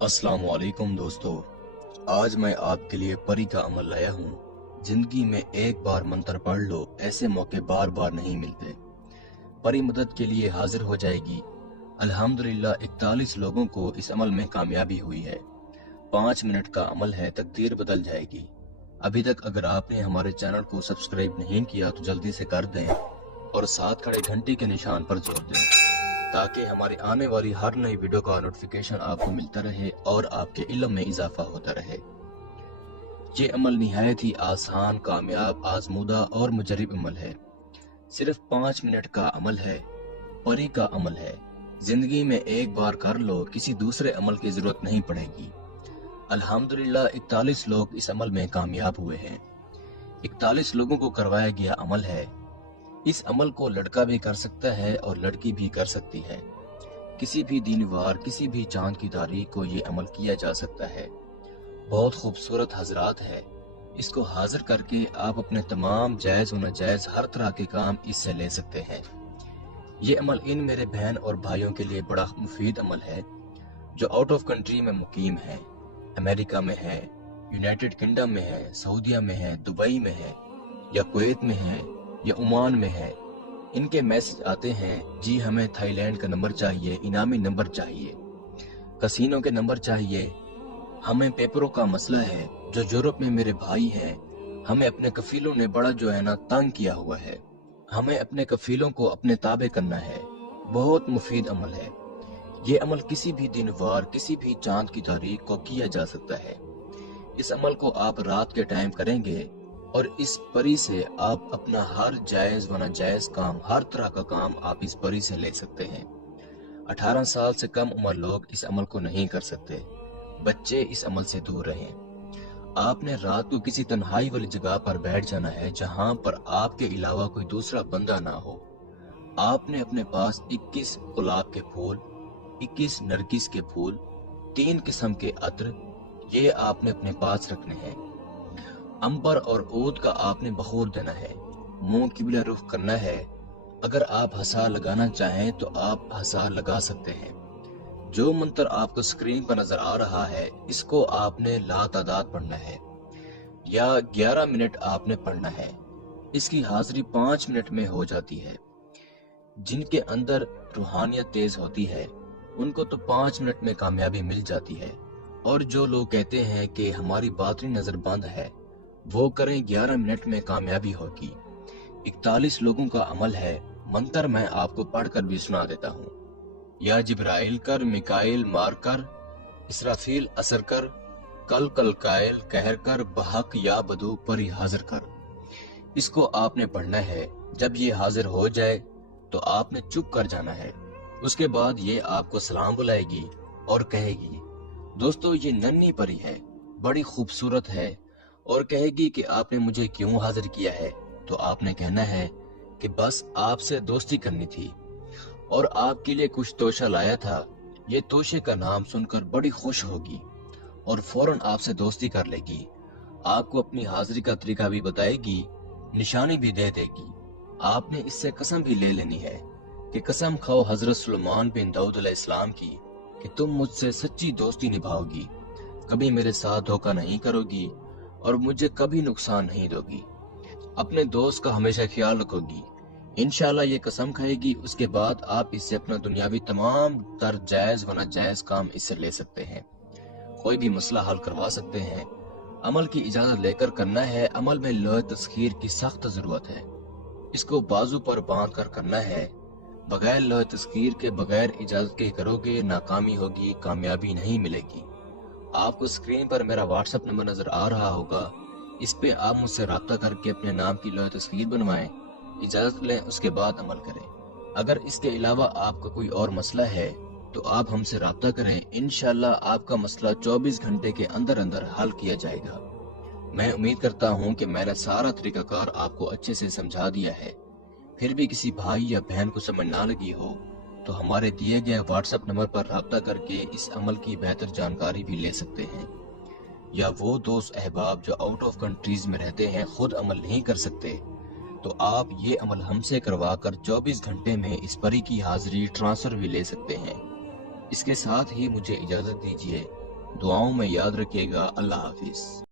अस्सलाम वालेकुम दोस्तों। आज मैं आपके लिए परी का अमल लाया हूँ। जिंदगी में एक बार मंत्र पढ़ लो, ऐसे मौके बार बार नहीं मिलते। परी मदद के लिए हाजिर हो जाएगी। अल्हम्दुलिल्लाह 41 लोगों को इस अमल में कामयाबी हुई है। 5 मिनट का अमल है, तकदीर बदल जाएगी। अभी तक अगर आपने हमारे चैनल को सब्सक्राइब नहीं किया तो जल्दी से कर दें और साथ खड़े घंटी के निशान पर जोर दें, ताकि हमारी आने वाली हर नई वीडियो का नोटिफिकेशन आपको मिलता रहे और आपके इल्म में इजाफा होता रहे। ये अमल निहायत ही आसान, कामयाब, आजमूदा और मुजरिब अमल है। सिर्फ 5 मिनट का अमल है, परी का अमल है। जिंदगी में एक बार कर लो, किसी दूसरे अमल की जरूरत नहीं पड़ेगी। अल्हम्दुलिल्लाह 41 लोग इस अमल में कामयाब हुए हैं। 41 लोगों को करवाया गया अमल है। इस अमल को लड़का भी कर सकता है और लड़की भी कर सकती है। किसी भी दीनवार, किसी भी चांद की तारीख को ये अमल किया जा सकता है। बहुत खूबसूरत हजरात है। इसको हाजिर करके आप अपने तमाम जायज व नाजायज हर तरह के काम इससे ले सकते हैं। ये अमल इन मेरे बहन और भाइयों के लिए बड़ा मुफीद अमल है जो आउट ऑफ कंट्री में मुकीम है। अमेरिका में है, यूनाइटेड किंगडम में है, सऊदीया में है, दुबई में है, या कुवैत में है, या ओमान में है। इनके मैसेज आते हैं, जी हमें थाईलैंड का नंबर चाहिए, इनामी नंबर चाहिए, कसीनो के नंबर चाहिए, हमें पेपरों का मसला है, जो यूरोप में मेरे भाई हैं, हमें अपने कफीलों ने बड़ा जो है ना तंग किया हुआ है, हमें अपने कफीलों को अपने ताबे करना है। बहुत मुफीद अमल है। ये अमल किसी भी दिन वार, किसी भी चांद की तारीख को किया जा सकता है। इस अमल को आप रात के टाइम करेंगे और इस परी से आप अपना हर जायज व नाजायज काम, हर तरह का काम आप इस परी से ले सकते हैं। 18 साल से कम उम्र लोग इस अमल को नहीं कर सकते। बच्चे इस अमल से दूर रहें। आपने रात को किसी तन्हाई वाली जगह पर बैठ जाना है जहां पर आपके अलावा कोई दूसरा बंदा ना हो। आपने अपने पास 21 गुलाब के फूल, 21 नरगिस के फूल, 3 किस्म के अत्र, ये आपने अपने पास रखने हैं। अंबर और ऊद का आपने बखूर देना है। मुंह किबला रुख करना है। अगर आप हंसा लगाना चाहें तो आप हंसा लगा सकते हैं। जो मंत्र आपको स्क्रीन पर नजर आ रहा है, इसको आपने लातादाद पढ़ना है या 11 मिनट आपने पढ़ना है। इसकी हाजिरी 5 मिनट में हो जाती है। जिनके अंदर रूहानियत तेज होती है उनको तो 5 मिनट में कामयाबी मिल जाती है। और जो लोग कहते हैं कि हमारी बातनी नजर बंद है, वो करें, 11 मिनट में कामयाबी होगी। 41 लोगों का अमल है। मंत्र मैं आपको पढ़कर भी सुना देता हूँ। या जिब्राइल कर, मिकाइल मार कर, इसराफील असर कर, कल कल कायल कहर कर, बहक या बदू परी हाजिर कर। इसको आपने पढ़ना है। जब ये हाजिर हो जाए तो आपने चुप कर जाना है। उसके बाद ये आपको सलाम बुलाएगी और कहेगी, दोस्तों ये नन्ही परी है, बड़ी खूबसूरत है, और कहेगी कि आपने मुझे क्यों हाजिर किया है। तो आपने कहना है कि बस आपसे दोस्ती करनी थी और आपके लिए कुछ तोशा लाया था। ये तोशे का नाम सुनकर बड़ी खुश होगी और फौरन आपसे दोस्ती कर लेगी। आपको अपनी हाजिरी का तरीका भी बताएगी, निशानी भी दे देगी। आपने इससे कसम भी ले लेनी है कि कसम खाओ हजरत सुलेमान बिन दाऊद अलैहिस्सलाम की कि तुम मुझसे सच्ची दोस्ती निभाओगी, कभी मेरे साथ धोखा नहीं करोगी और मुझे कभी नुकसान नहीं दोगी, अपने दोस्त का हमेशा ख्याल रखोगी। इंशाल्लाह ये कसम खाएगी। उसके बाद आप इससे अपना दुनियावी तमाम तर जायज व नाजायज काम इससे ले सकते हैं। कोई भी मसला हल करवा सकते हैं। अमल की इजाजत लेकर करना है। अमल में लोहे तस्खीर की सख्त जरूरत है। इसको बाजू पर बांध कर करना है। बगैर लोहे तस्खीर के, बगैर इजाजत के करोगे, नाकामी होगी, कामयाबी नहीं मिलेगी। आपको स्क्रीन पर मेरा व्हाट्सएप नंबर नजर आ रहा होगा। इस पे आप मुझसे राब्ता करके अपने नाम की लोहे तस्वीर बनवाएं, इजाजत लें, उसके बाद अमल करें। अगर इसके अलावा आपका कोई और मसला है तो आप हमसे राब्ता करें। इंशाल्लाह आपका मसला 24 घंटे के अंदर अंदर हल किया जाएगा। मैं उम्मीद करता हूँ कि मैंने सारा तरीकाकार आपको अच्छे से समझा दिया है। फिर भी किसी भाई या बहन को समझ ना लगी हो तो हमारे दिए गए व्हाट्सएप नंबर पर राब्ता करके इस अमल की बेहतर जानकारी भी ले सकते हैं। या वो दोस्त अहबाब जो आउट ऑफ कंट्रीज में रहते हैं, खुद अमल नहीं कर सकते, तो आप ये अमल हमसे करवा कर 24 घंटे में इस परी की हाजिरी ट्रांसफर भी ले सकते हैं। इसके साथ ही मुझे इजाजत दीजिए। دعاؤں میں یاد رکھیے گا۔ اللہ حافظ۔